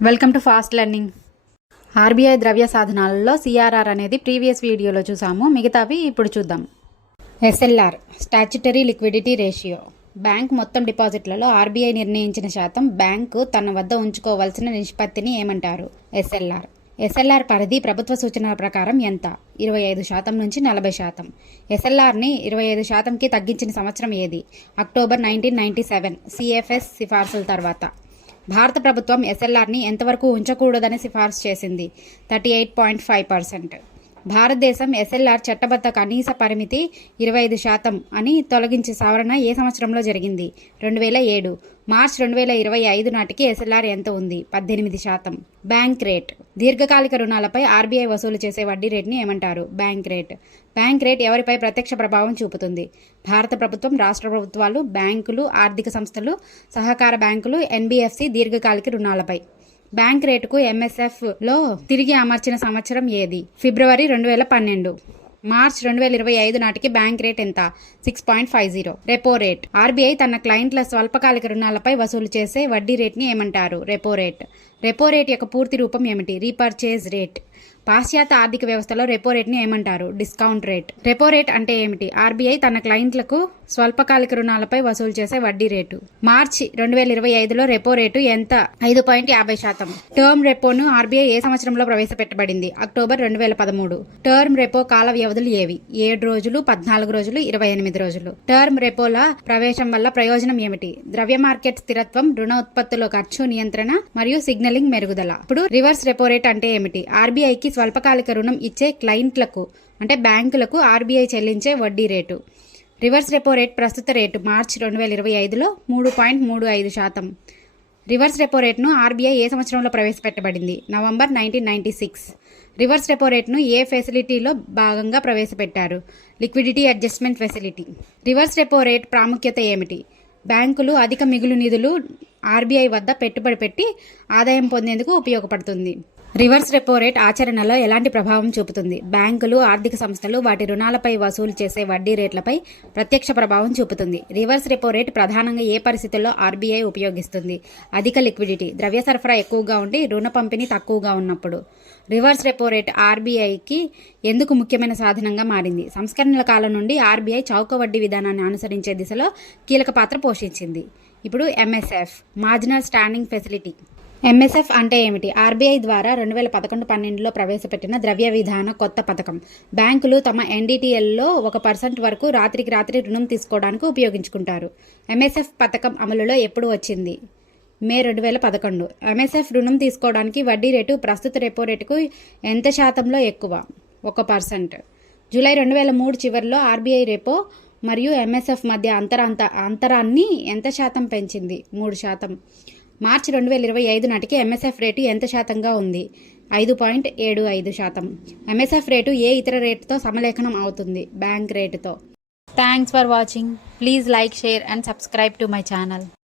Welcome to fast learning. RBI ద్రవ్య సాధనాలలో CRR అనేది ప్రీవియస్ వీడియోలో చూసాము. మిగతావి ఇప్పుడు చూద్దాం. SLR statutory liquidity ratio. Bank మొత్తం డిపాజిట్లలో ఆర్బీఐ నిర్ణయించిన శాతం బ్యాంకు తన వద్ద ఉంచుకోవాల్సిన నిష్పత్తిని ఏమంటారు? ఎస్ఎల్ఆర్. ఎస్ఎల్ఆర్ పరిధి ప్రభుత్వ సూచనల ప్రకారం ఎంత? 25% నుంచి 40%. ఎస్ఎల్ఆర్ని 25%కి తగ్గించిన సంవత్సరం ఏది? అక్టోబర్ 1997 సిఎఫ్ఎస్ సిఫార్సుల తర్వాత. భారత ప్రభుత్వం ఎస్ఎల్ఆర్ని ఎంతవరకు ఉంచకూడదని సిఫార్సు చేసింది? 38.5%. భారతదేశం ఎస్ఎల్ఆర్ చట్టబద్ధ కనీస పరిమితి 25% అని తొలగించే సవరణ ఏ సంవత్సరంలో జరిగింది? 2007. మార్చ్ 2025 నాటికి ఎస్ఎల్ఆర్ ఎంత ఉంది? 18%. Bank rate. దీర్ఘకాలిక రుణాలపై ఆర్బీఐ వసూలు చేసే వడ్డీ రేట్ని ఏమంటారు? Bank rate. బ్యాంక్ రేట్ ఎవరిపై ప్రత్యక్ష ప్రభావం చూపుతుంది? భారత ప్రభుత్వం, రాష్ట్ర ప్రభుత్వాలు, బ్యాంకులు, ఆర్థిక సంస్థలు, సహకార బ్యాంకులు, ఎన్బిఎఫ్సి దీర్ఘకాలిక రుణాలపై. బ్యాంక్ రేటుకు ఎంఎస్ఎఫ్లో తిరిగి అమర్చిన సంవత్సరం ఏది? ఫిబ్రవరి 2012. మార్చ్ 2025 నాటికి బ్యాంక్ రేట్ ఎంత? 6.50. Repo rate. ఆర్బీఐ తన క్లయింట్ల స్వల్పకాలిక రుణాలపై వసూలు చేసే వడ్డీ రేట్ని ఏమంటారు? Repo rate. రెపో రేట్ యొక్క పూర్తి రూపం ఏమిటి? Repurchase rate. పాశ్చాత్య ఆర్థిక వ్యవస్థలో రెపో రేట్ని ఏమంటారు? Discount rate. రెపో రేట్ అంటే ఏమిటి? ఆర్బీఐ తన క్లయింట్లకు స్వల్పకాలిక రుణాలపై వసూలు చేసే వడ్డీ రేటు. మార్చి 2025లో రెపో రేటు ఎంత? 5.50%. టర్మ్ రెపోను ఆర్బీఐ ఏ సంవత్సరంలో ప్రవేశపెట్టబడింది? అక్టోబర్ 2013. టర్మ్ రెపో కాల వ్యవధులు ఏవి? 7 రోజులు, 14 రోజులు, 28 రోజులు. టర్మ్ రెపోల ప్రవేశం వల్ల ప్రయోజనం ఏమిటి? ద్రవ్య మార్కెట్ స్థిరత్వం, రుణ ఉత్పత్తుల ఖర్చు నియంత్రణ మరియు సిగ్నలింగ్ మెరుగుదల. ఇప్పుడు రివర్స్ రెపో రేట్ అంటే ఏమిటి? ఆర్బీఐకి స్వల్పకాలిక రుణం ఇచ్చే క్లయింట్లకు అంటే బ్యాంకులకు ఆర్బీఐ చెల్లించే వడ్డీ రేటు. రివర్స్ రెపో రేట్ ప్రస్తుత రేటు మార్చి 2025లో 3.35%. రివర్స్ రెపో రేట్ను ఆర్బీఐ ఏ సంవత్సరంలో ప్రవేశపెట్టబడింది? నవంబర్ 1996. రివర్స్ రెపో రేట్ను ఏ ఫెసిలిటీలో భాగంగా ప్రవేశపెట్టారు? Liquidity adjustment facility. Reverse repo rate ప్రాముఖ్యత ఏమిటి? బ్యాంకులు అధిక మిగులు నిధులు ఆర్బీఐ వద్ద పెట్టుబడి పెట్టి ఆదాయం పొందేందుకు ఉపయోగపడుతుంది. రివర్స్ రెపో రేట్ ఆచరణలో ఎలాంటి ప్రభావం చూపుతుంది? బ్యాంకులు, ఆర్థిక సంస్థలు వాటి రుణాలపై వసూలు చేసే వడ్డీ రేట్లపై ప్రత్యక్ష ప్రభావం చూపుతుంది. రివర్స్ రెపో రేట్ ప్రధానంగా ఏ పరిస్థితుల్లో ఆర్బీఐ ఉపయోగిస్తుంది? అధిక లిక్విడిటీ, ద్రవ్య సరఫరా ఎక్కువగా ఉండి రుణ పంపిణీ తక్కువగా ఉన్నప్పుడు. రివర్స్ రెపో రేట్ ఆర్బీఐకి ఎందుకు ముఖ్యమైన సాధనంగా మారింది? సంస్కరణల కాలం నుండి ఆర్బీఐ చౌక వడ్డీ విధానాన్ని అనుసరించే దిశలో కీలక పాత్ర పోషించింది. ఇప్పుడు MSF, marginal standing facility. MSF అంటే ఏమిటి? ఆర్బీఐ ద్వారా 2011-12లో ప్రవేశపెట్టిన ద్రవ్య విధాన కొత్త పథకం. బ్యాంకులు తమ ఎన్డీటీఎల్లో 1% వరకు రాత్రికి రాత్రి రుణం తీసుకోవడానికి ఉపయోగించుకుంటారు. ఎంఎస్ఎఫ్ పథకం అమలులో ఎప్పుడు వచ్చింది? మే 2011. ఎంఎస్ఎఫ్ రుణం తీసుకోవడానికి వడ్డీ రేటు ప్రస్తుత రెపో రేటుకు ఎంత శాతంలో ఎక్కువ? 1%. జూలై 2003 చివరిలో ఆర్బీఐ రెపో మరియు ఎంఎస్ఎఫ్ మధ్య అంతరాన్ని ఎంత శాతం పెంచింది? 3%. మార్చి 2025 నాటికి ఎంఎస్ఎఫ్ రేటు ఎంత శాతంగా ఉంది? 5.75%. ఎంఎస్ఎఫ్ రేటు ఏ ఇతర రేటుతో సమలేఖనం అవుతుంది? బ్యాంక్ రేటుతో. Thanks for watching. Please like, share and subscribe to my channel.